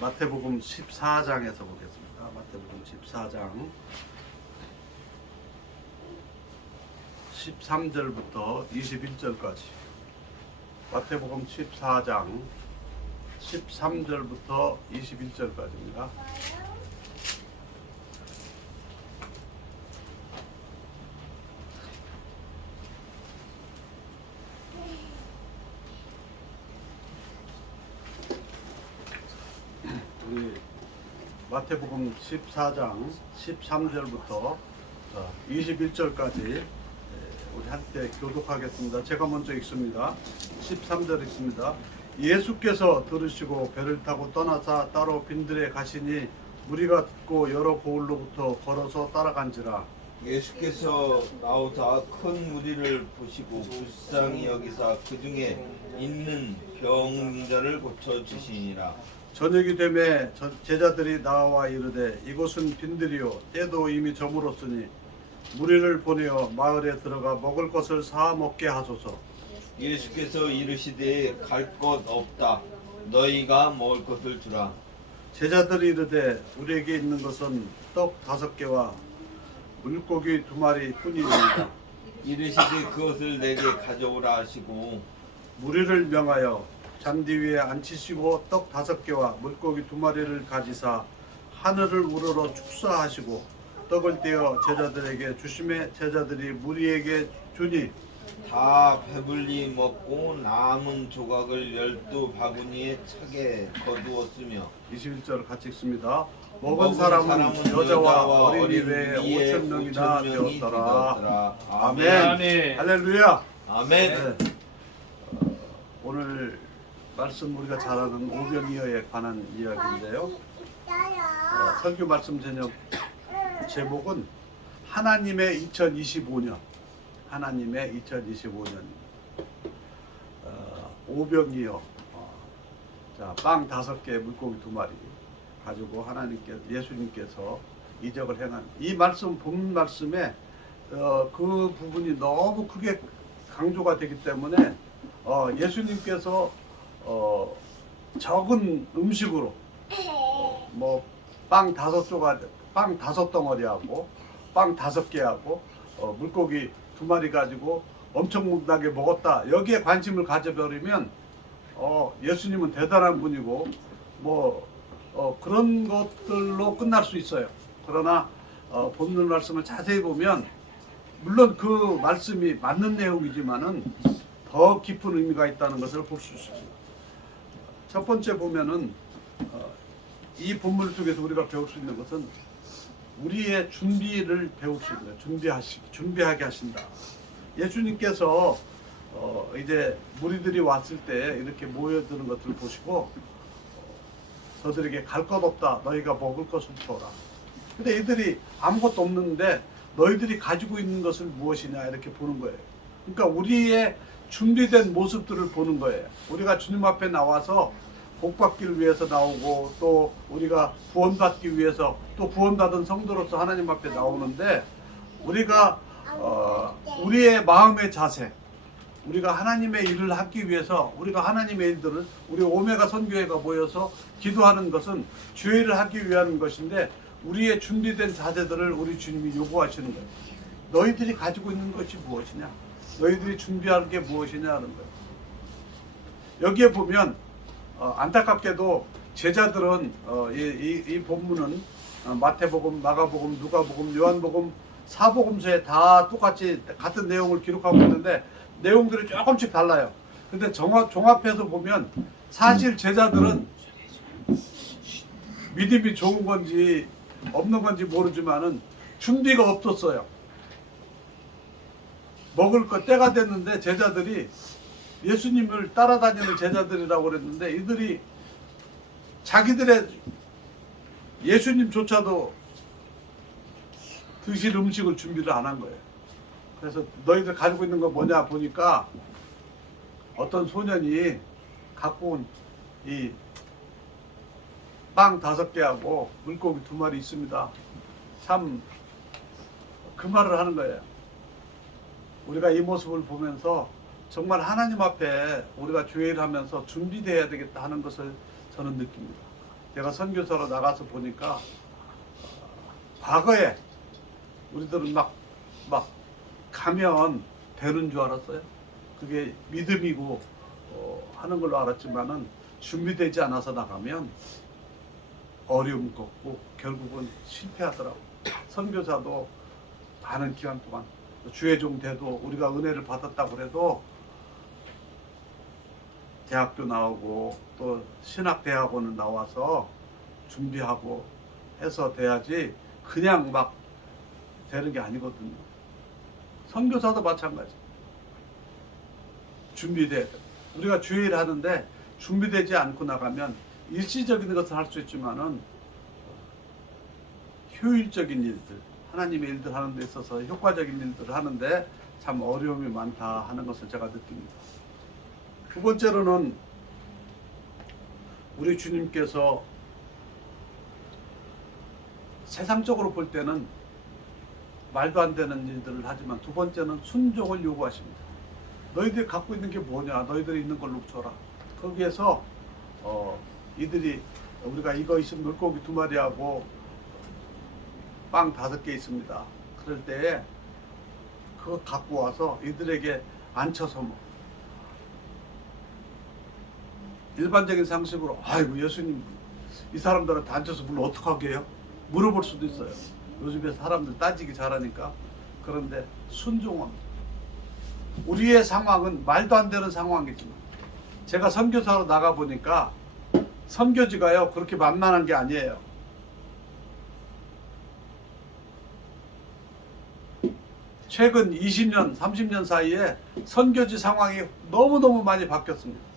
마태복음 14장에서 보겠습니다. 마태복음 14장 13절부터 21절까지. 마태복음 14장 13절부터 21절까지입니다. 우리 마태복음 14장 13절부터 21절까지 우리 함께 교독하겠습니다. 제가 먼저 읽습니다. 13절 읽습니다. 예수께서 들으시고 배를 타고 떠나사 따로 빈들에 가시니 무리가 듣고 여러 고을로부터 걸어서 따라간지라. 예수께서 나오사 큰 무리를 보시고 불쌍히 여기사 그 중에 있는 병자를 고쳐 주시니라. 저녁이 되매 제자들이 나와 이르되 이곳은 빈들이요 때도 이미 저물었으니 무리를 보내어 마을에 들어가 먹을 것을 사 먹게 하소서. 예수께서 이르시되 갈 것 없다. 너희가 먹을 것을 주라. 제자들이 이르되 우리에게 있는 것은 떡 5개와 물고기 2마리 뿐이니이다. 이르시되 그것을 내게 가져오라 하시고 무리를 명하여 잔디 위에 앉히시고 떡 5개와 물고기 2마리를 가지사 하늘을 우러러 축사하시고 떡을 떼어 제자들에게 주심에 제자들이 무리에게 주니 다 배불리 먹고 남은 조각을 12바구니에 차게 거두었으며. 21절을 같이 읽습니다. 먹은 사람은 여자와 어린이 외에 5,000명이나 되었더라. 아멘. 할렐루야. 아멘. 네. 오늘 말씀 우리가 잘 아는 오병이어에 관한 이야기인데요. 설교 말씀 제목은 하나님의 2025년. 하나님의 2025년. 오병이어. 자, 빵 5개, 물고기 2마리 가지고 예수님께서 이적을 행한 이 말씀, 본 말씀에 그 부분이 너무 크게 강조가 되기 때문에 예수님께서 적은 음식으로 빵 5덩어리하고 빵 5개하고 물고기 2마리 가지고 엄청나게 먹었다. 여기에 관심을 가져버리면 예수님은 대단한 분이고 그런 것들로 끝날 수 있어요. 그러나 본문 말씀을 자세히 보면 물론 그 말씀이 맞는 내용이지만은 더 깊은 의미가 있다는 것을 볼 수 있습니다. 첫 번째 보면은 이 본문을 통해서 우리가 배울 수 있는 것은 우리의 준비를 배울 수 있는 거예요. 준비하게 하신다. 예수님께서 이제 무리들이 왔을 때 이렇게 모여드는 것들을 보시고 저들에게 갈 것 없다. 너희가 먹을 것을 주어라. 근데 이들이 아무것도 없는데 너희들이 가지고 있는 것을 무엇이냐 이렇게 보는 거예요. 그러니까 우리의 준비된 모습들을 보는 거예요. 우리가 주님 앞에 나와서 복받기를 위해서 나오고 또 우리가 구원받기 위해서 또 구원받은 성도로서 하나님 앞에 나오는데 우리가 우리의 마음의 자세, 우리가 하나님의 일을 하기 위해서 우리가 하나님의 일들을 우리 오메가 선교회가 모여서 기도하는 것은 주의 일을 하기 위한 것인데 우리의 준비된 자세들을 우리 주님이 요구하시는 거예요. 너희들이 가지고 있는 것이 무엇이냐? 너희들이 준비할 게 무엇이냐 하는 거예요. 여기에 보면 안타깝게도 제자들은 이 본문은 마태복음, 마가복음, 누가복음, 요한복음, 사복음서에 다 똑같이 같은 내용을 기록하고 있는데 내용들이 조금씩 달라요. 근데 종합해서 보면 사실 제자들은 믿음이 좋은 건지 없는 건지 모르지만은 준비가 없었어요. 먹을 거 때가 됐는데 제자들이 예수님을 따라다니는 제자들이라고 그랬는데 이들이 자기들의 예수님조차도 드실 음식을 준비를 안 한 거예요. 그래서 너희들 가지고 있는 거 뭐냐 보니까 어떤 소년이 갖고 온 이 빵 5개하고 물고기 2마리 있습니다. 참 그 말을 하는 거예요. 우리가 이 모습을 보면서 정말 하나님 앞에 우리가 주의 일을 하면서 준비되어야 되겠다 하는 것을 저는 느낍니다. 제가 선교사로 나가서 보니까 과거에 우리들은 막 가면 되는 줄 알았어요. 그게 믿음이고 하는 걸로 알았지만은 준비되지 않아서 나가면 어려움 겪고 결국은 실패하더라고. 선교사도 많은 기간 동안 주의종 돼도 우리가 은혜를 받았다고 해도 대학교 나오고 또 신학대학원을 나와서 준비하고 해서 돼야지 그냥 막 되는 게 아니거든요. 선교사도 마찬가지. 준비돼야 돼. 우리가 주일 하는데 준비되지 않고 나가면 일시적인 것을 할 수 있지만은 효율적인 일들, 하나님의 일들 하는 데 있어서 효과적인 일들을 하는데 참 어려움이 많다 하는 것을 제가 느낍니다. 두 번째로는 우리 주님께서 세상적으로 볼 때는 말도 안 되는 일들을 하지만 두 번째는 순종을 요구하십니다. 너희들이 갖고 있는 게 뭐냐? 너희들이 있는 걸로 줘라. 거기에서 이들이 우리가 이거 있으면 물고기 2마리하고 빵 5개 있습니다. 그럴 때에 그거 갖고 와서 이들에게 앉혀서 일반적인 상식으로 아이고 예수님 이 사람들한테 앉혀서 물 어떡하게 해요? 물어볼 수도 있어요. 요즘에 사람들 따지기 잘하니까. 그런데 순종합니다. 우리의 상황은 말도 안 되는 상황이지만 제가 선교사로 나가보니까 선교지가요 그렇게 만만한 게 아니에요. 최근 20년, 30년 사이에 선교지 상황이 너무너무 많이 바뀌었습니다.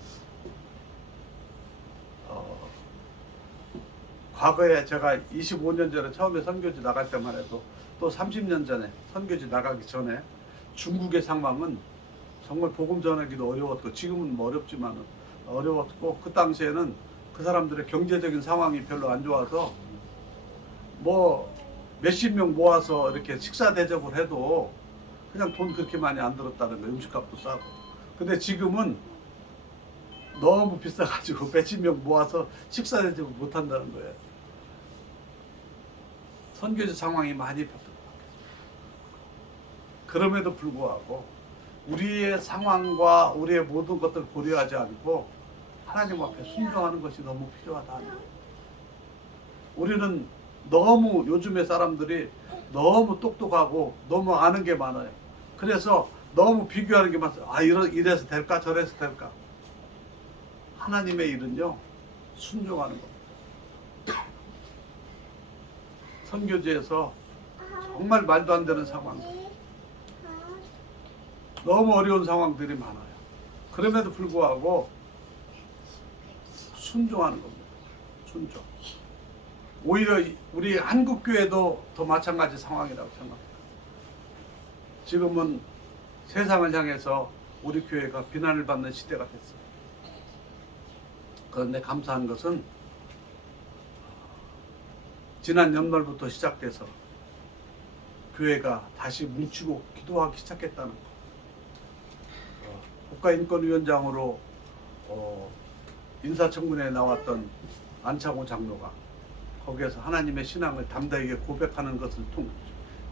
과거에 제가 25년 전에 처음에 선교지 나갈 때만 해도 또 30년 전에 선교지 나가기 전에 중국의 상황은 정말 복음 전하기도 어려웠고 지금은 뭐 어렵지만 어려웠고 그 당시에는 그 사람들의 경제적인 상황이 별로 안 좋아서 뭐 몇십 명 모아서 이렇게 식사 대접을 해도 그냥 돈 그렇게 많이 안 들었다는 거예요. 음식값도 싸고. 근데 지금은 너무 비싸가지고 몇십 명 모아서 식사 대접을 못 한다는 거예요. 선교지 상황이 많이 바뀌었어요. 그럼에도 불구하고 우리의 상황과 우리의 모든 것들을 고려하지 않고 하나님 앞에 순종하는 것이 너무 필요하다. 우리는 너무 요즘의 사람들이 너무 똑똑하고 너무 아는 게 많아요. 그래서 너무 비교하는 게 많아요. 아 이래서 될까 저래서 될까. 하나님의 일은요 순종하는 겁니다. 선교지에서 정말 말도 안 되는 상황, 너무 어려운 상황들이 많아요. 그럼에도 불구하고 순종하는 겁니다. 순종. 오히려 우리 한국교회도 더 마찬가지 상황이라고 생각합니다. 지금은 세상을 향해서 우리 교회가 비난을 받는 시대가 됐어요. 그런데 감사한 것은 지난 연말부터 시작돼서 교회가 다시 뭉치고 기도하기 시작했다는 것. 국가인권위원장으로 인사청문회에 나왔던 안창호 장로가 거기에서 하나님의 신앙을 담대하게 고백하는 것을 통해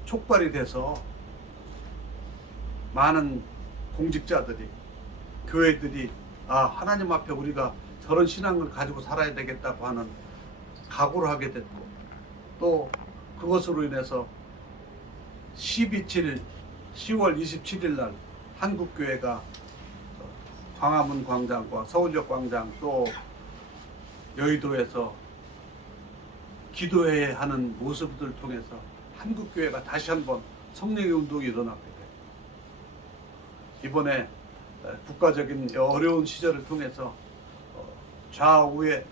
촉발이 돼서 많은 공직자들이 교회들이 하나님 앞에 우리가 저런 신앙을 가지고 살아야 되겠다고 하는 각오를 하게 됐고 또 그것으로 인해서 10월 27일 날 한국교회가 광화문 광장과 서울역 광장 또 여의도에서 기도회 하는 모습들을 통해서 한국교회가 다시 한번 성령의 운동이 일어났게 돼요. 이번에 국가적인 어려운 시절을 통해서 좌우의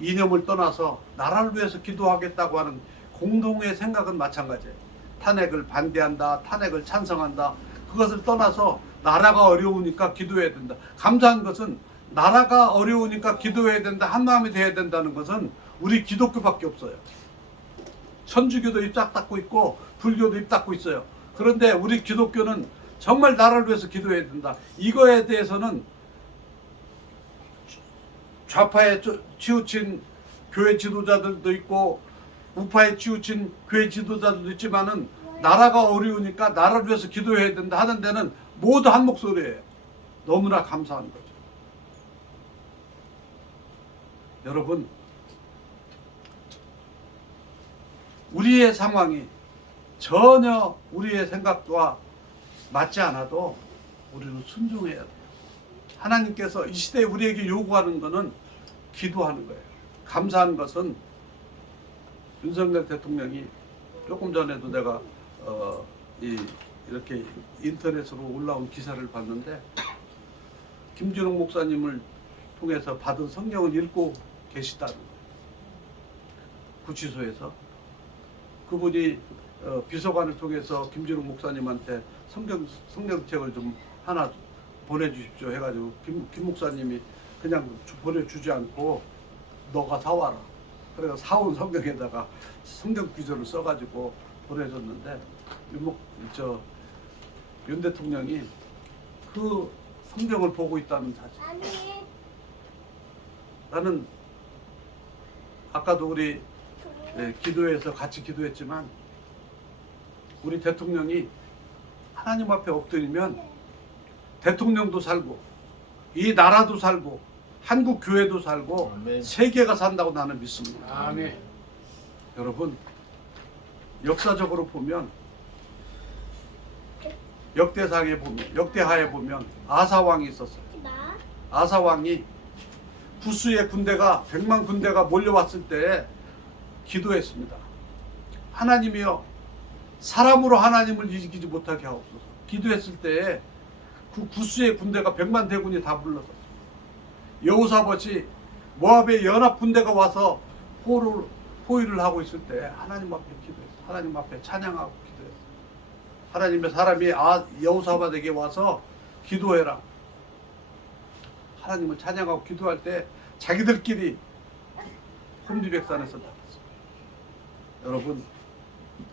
이념을 떠나서 나라를 위해서 기도하겠다고 하는 공동의 생각은 마찬가지예요. 탄핵을 반대한다, 탄핵을 찬성한다. 그것을 떠나서 나라가 어려우니까 기도해야 된다. 감사한 것은 나라가 어려우니까 기도해야 된다. 한마음이 돼야 된다는 것은 우리 기독교밖에 없어요. 천주교도 입 딱 닫고 있고 불교도 입 닫고 있어요. 그런데 우리 기독교는 정말 나라를 위해서 기도해야 된다. 이거에 대해서는 좌파에 치우친 교회 지도자들도 있고 우파에 치우친 교회 지도자들도 있지만은 나라가 어려우니까 나라를 위해서 기도해야 된다 하는 데는 모두 한 목소리예요. 너무나 감사한 거죠. 여러분, 우리의 상황이 전혀 우리의 생각과 맞지 않아도 우리는 순종해야 돼요. 하나님께서 이 시대에 우리에게 요구하는 것은 기도하는 거예요. 감사한 것은 윤석열 대통령이 조금 전에도 내가 이렇게 인터넷으로 올라온 기사를 봤는데 김준홍 목사님을 통해서 받은 성경을 읽고 계시다는 거예요. 구치소에서 그분이 비서관을 통해서 김준홍 목사님한테 성경책을 좀 하나 보내주십시오 해가지고 김 목사님이 그냥 보내주지 않고 너가 사와라. 그래서 사온 성경에다가 성경 구절을 써가지고 보내줬는데 윤 대통령이 그 성경을 보고 있다는 사실. 나는 아까도 우리 기도회에서 같이 기도했지만 우리 대통령이 하나님 앞에 엎드리면 대통령도 살고 이 나라도 살고 한국 교회도 살고 아멘. 세계가 산다고 나는 믿습니다. 아멘. 여러분, 역사적으로 보면 역대하에 보면 아사 왕이 있었어요. 아사 왕이 구스의 군대가 100만 군대가 몰려왔을 때 기도했습니다. 하나님이여, 사람으로 하나님을 이기지 못하게 하옵소서. 기도했을 때에 그 구스의 군대가 100만 대군이 다 불렀었어요. 여호사밧이 모압의 연합 군대가 와서 호위를 하고 있을 때 하나님 앞에 기도했어요. 하나님 앞에 찬양하고 기도했어요. 하나님의 사람이 여호사밧에게 와서 기도해라. 하나님을 찬양하고 기도할 때 자기들끼리 혼비백산에서 나갔어요. 여러분,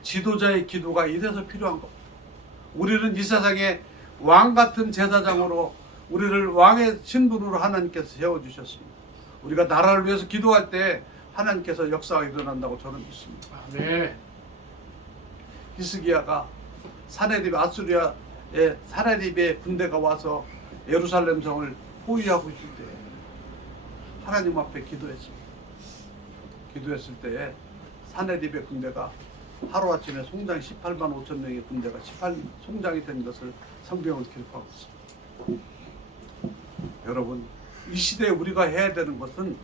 지도자의 기도가 이래서 필요한 겁니다. 우리는 이 세상에 왕 같은 제사장으로 우리를 왕의 신분으로 하나님께서 세워주셨습니다. 우리가 나라를 위해서 기도할 때 하나님께서 역사가 일어난다고 저는 믿습니다. 네. 히스기야가 아수리아의 사네립의 군대가 와서 예루살렘 성을 포위하고 있을 때 하나님 앞에 기도했습니다. 기도했을 때에 사네립의 군대가 하루아침에 송장 18만 5천 명의 군대가 송장이 된 것을 성경은 기록하고 있습니다. 여러분, 이 시대에 우리가 해야 되는 것은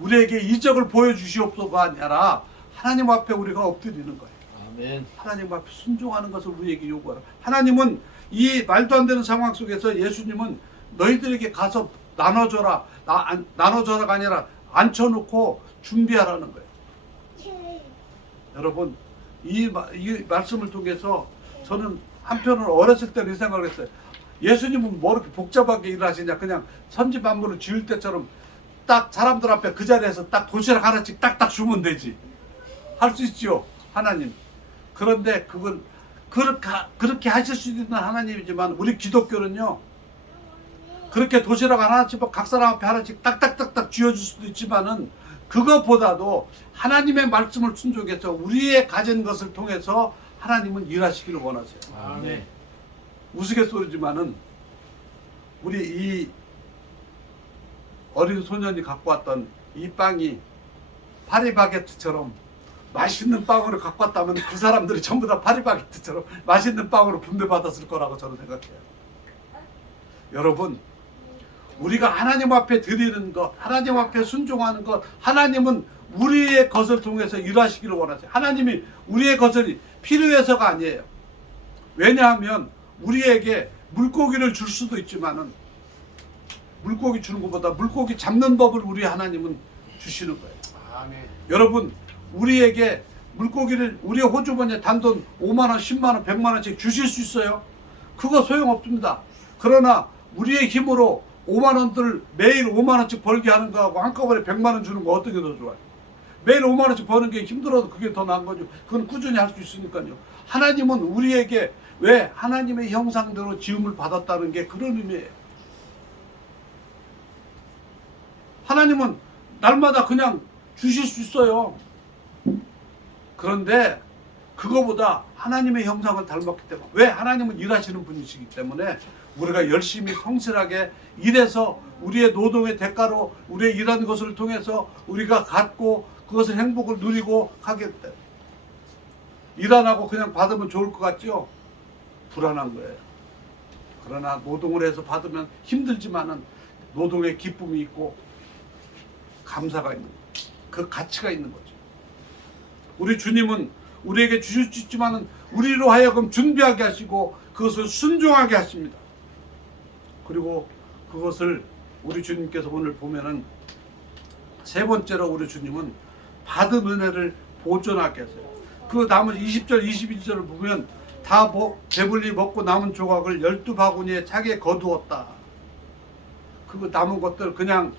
우리에게 이적을 보여주시옵소서가 아니라 하나님 앞에 우리가 엎드리는 거예요. 아멘. 하나님 앞에 순종하는 것을 우리에게 요구하라. 하나님은 이 말도 안 되는 상황 속에서 예수님은 너희들에게 가서 나눠줘라. 나눠줘라가 아니라 앉혀놓고 준비하라는 거예요. 여러분, 이 말씀을 통해서 저는 한편으로 어렸을 때는 이 생각을 했어요. 예수님은 뭐 이렇게 복잡하게 일을 하시냐. 그냥 선지만물을 지을 때처럼 딱 사람들 앞에 그 자리에서 딱 도시락 하나씩 딱딱 주면 되지. 할 수 있죠, 하나님. 그런데 그건 그렇게 하실 수 있는 하나님이지만 우리 기독교는요, 그렇게 도시락 하나씩 각 사람 앞에 하나씩 딱딱딱딱 쥐어줄 수도 있지만은 그것보다도 하나님의 말씀을 순종해서 우리의 가진 것을 통해서 하나님은 일하시기를 원하세요. 아멘. 우스갯소리지만은 우리 이 어린 소년이 갖고 왔던 이 빵이 파리바게트처럼 맛있는 빵으로 갖고 왔다면 그 사람들이 전부 다 파리바게트처럼 맛있는 빵으로 분배받았을 거라고 저는 생각해요. 여러분, 우리가 하나님 앞에 드리는 것, 하나님 앞에 순종하는 것, 하나님은 우리의 것을 통해서 일하시기를 원하세요. 하나님이 우리의 것을 필요해서가 아니에요. 왜냐하면 우리에게 물고기를 줄 수도 있지만은 물고기 주는 것보다 물고기 잡는 법을 우리 하나님은 주시는 거예요. 아멘. 여러분, 우리에게 물고기를 우리의 호주머니에 단돈 5만 원, 10만 원, 100만 원씩 주실 수 있어요? 그거 소용없습니다. 그러나 우리의 힘으로 5만 원들 매일 5만 원씩 벌게 하는 거하고 한꺼번에 100만 원 주는 거 어떻게 더 좋아요? 매일 5만 원씩 버는 게 힘들어도 그게 더 나은 거죠. 그건 꾸준히 할 수 있으니까요. 하나님은 우리에게 왜 하나님의 형상대로 지음을 받았다는 게 그런 의미예요. 하나님은 날마다 그냥 주실 수 있어요. 그런데 그거보다 하나님의 형상을 닮았기 때문에, 왜? 하나님은 일하시는 분이시기 때문에 우리가 열심히 성실하게 일해서 우리의 노동의 대가로 우리의 일하는 것을 통해서 우리가 갖고 그것을 행복을 누리고 하겠다. 일 안 하고 그냥 받으면 좋을 것 같죠? 불안한 거예요. 그러나 노동을 해서 받으면 힘들지만은 노동의 기쁨이 있고 감사가 있는 거예요. 그 가치가 있는 거죠. 우리 주님은 우리에게 주실 수 있지만은 우리로 하여금 준비하게 하시고 그것을 순종하게 하십니다. 그리고 그것을 우리 주님께서 오늘 보면은 세 번째로 우리 주님은 받은 은혜를 보존하게 하세요. 그 나머지 20절, 21절을 보면 다 배불리 먹고 남은 조각을 12바구니에 차게 거두었다. 그거 남은 것들 그냥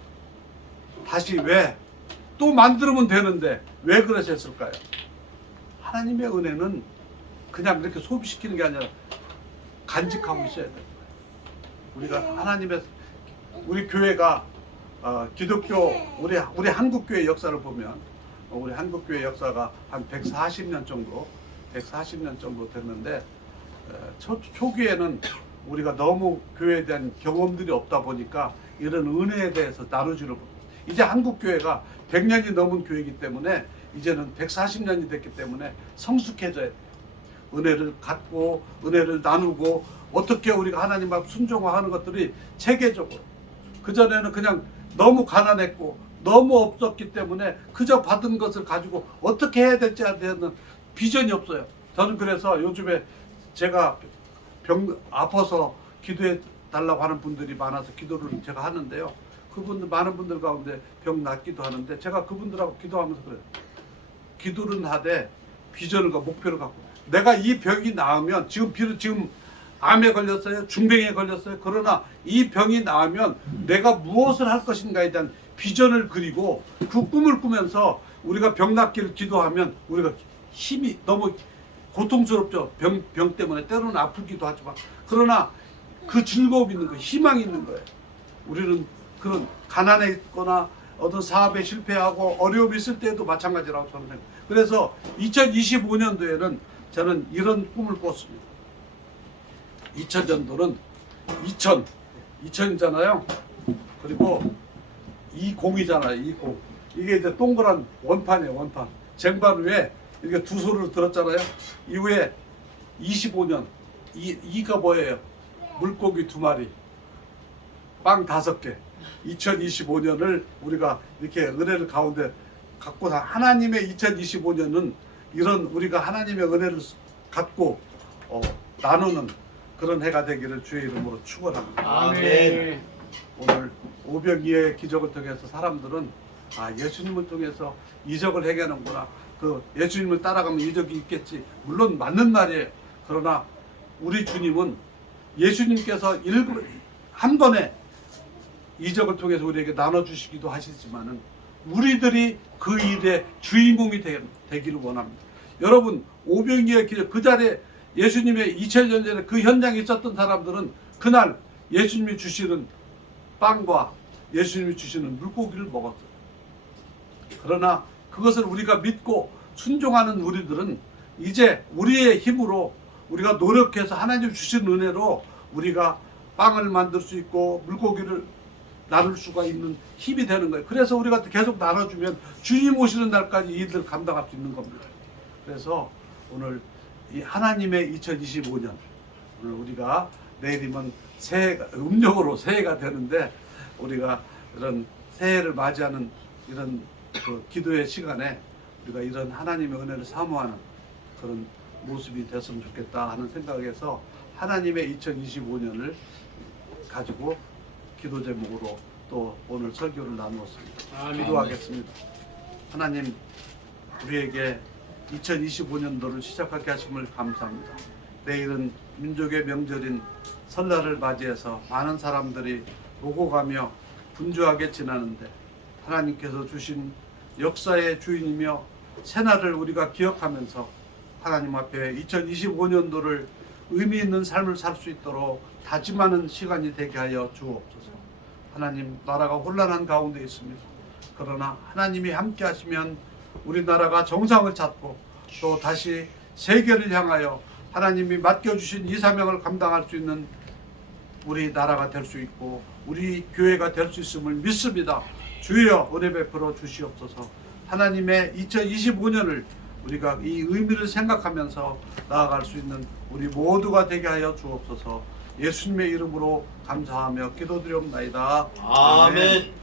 다시 왜? 또 만들면 되는데 왜 그러셨을까요? 하나님의 은혜는 그냥 이렇게 소비시키는 게 아니라 간직하고 있어야 돼요. 우리가 하나님의, 우리 교회가 기독교, 우리 한국교회 역사를 보면 우리 한국교회 역사가 한 140년 정도 됐는데 초기에는 우리가 너무 교회에 대한 경험들이 없다 보니까 이런 은혜에 대해서 나누지를 못해요. 이제 한국교회가 100년이 넘은 교회이기 때문에 이제는 140년이 됐기 때문에 성숙해져야 돼요. 은혜를 갖고 은혜를 나누고 어떻게 우리가 하나님 앞 순종하는 것들이 체계적으로. 그전에는 그냥 너무 가난했고 너무 없었기 때문에 그저 받은 것을 가지고 어떻게 해야 될지에 대한 비전이 없어요. 저는 그래서 요즘에 제가 아파서 기도해 달라고 하는 분들이 많아서 기도를 제가 하는데요. 그분들 많은 분들 가운데 병 낫기도 하는데 제가 그분들하고 기도하면서 그래요. 기도는 하되 비전과 목표를 갖고 내가 이 병이 나으면 지금 암에 걸렸어요. 중병에 걸렸어요. 그러나 이 병이 나으면 내가 무엇을 할 것인가에 대한 비전을 그리고 그 꿈을 꾸면서 우리가 병 낫기를 기도하면 우리가 힘이 너무 고통스럽죠. 병 때문에 때로는 아프기도 하지만 그러나 그 즐거움이 있는 거예요. 희망이 있는 거예요. 우리는 그런 가난에 있거나 어떤 사업에 실패하고 어려움이 있을 때도 마찬가지라고 저는 생각해요. 그래서 2025년도에는 저는 이런 꿈을 꿨습니다. 2000년도는 2000이잖아요. 그리고 20이잖아요. 20. 이게 이제 동그란 원판이에요. 원판. 쟁반 위에 이렇게 두 소리를 들었잖아요. 이후에 25년. 2가 뭐예요? 물고기 2마리. 빵 5개. 2025년을 우리가 이렇게 은혜를 가운데 갖고 하나님의 2025년은 이런 우리가 하나님의 은혜를 갖고 나누는 그런 해가 되기를 주의 이름으로 축원합니다. 아멘. 오늘 오병이의 기적을 통해서 사람들은 예수님을 통해서 이적을 행하는구나. 그 예수님을 따라가면 이적이 있겠지. 물론 맞는 말이에요. 그러나 우리 주님은 예수님께서 한 번에 이적을 통해서 우리에게 나눠주시기도 하시지만은 우리들이 그 일의 주인공이 되기를 원합니다. 여러분 오병이의 기적 그 자리에 예수님의 2000년 전에 그 현장에 있었던 사람들은 그날 예수님이 주시는 빵과 예수님이 주시는 물고기를 먹었어요. 그러나 그것을 우리가 믿고 순종하는 우리들은 이제 우리의 힘으로 우리가 노력해서 하나님 주신 은혜로 우리가 빵을 만들 수 있고 물고기를 나눌 수가 있는 힘이 되는 거예요. 그래서 우리가 계속 나눠주면 주님 오시는 날까지 이 일을 감당할 수 있는 겁니다. 그래서 오늘 이 하나님의 2025년 오늘 우리가 내일이면 새해가 음력으로 새해가 되는데 우리가 이런 새해를 맞이하는 이런 그 기도의 시간에 우리가 이런 하나님의 은혜를 사모하는 그런 모습이 됐으면 좋겠다 하는 생각에서 하나님의 2025년을 가지고 기도 제목으로 또 오늘 설교를 나누었습니다. 아멘. 기도하겠습니다. 하나님 우리에게 2025년도를 시작하게 하심을 감사합니다. 내일은 민족의 명절인 설날을 맞이해서 많은 사람들이 오고 가며 분주하게 지나는데 하나님께서 주신 역사의 주인이며 새날을 우리가 기억하면서 하나님 앞에 2025년도를 의미 있는 삶을 살 수 있도록 다짐하는 시간이 되게 하여 주옵소서. 하나님 나라가 혼란한 가운데 있습니다. 그러나 하나님이 함께 하시면 우리나라가 정상을 찾고 또 다시 세계를 향하여 하나님이 맡겨주신 이 사명을 감당할 수 있는 우리 나라가 될 수 있고 우리 교회가 될 수 있음을 믿습니다. 주여 은혜 베풀어 주시옵소서. 하나님의 2025년을 우리가 이 의미를 생각하면서 나아갈 수 있는 우리 모두가 되게 하여 주옵소서. 예수님의 이름으로 감사하며 기도드리옵나이다. 아멘.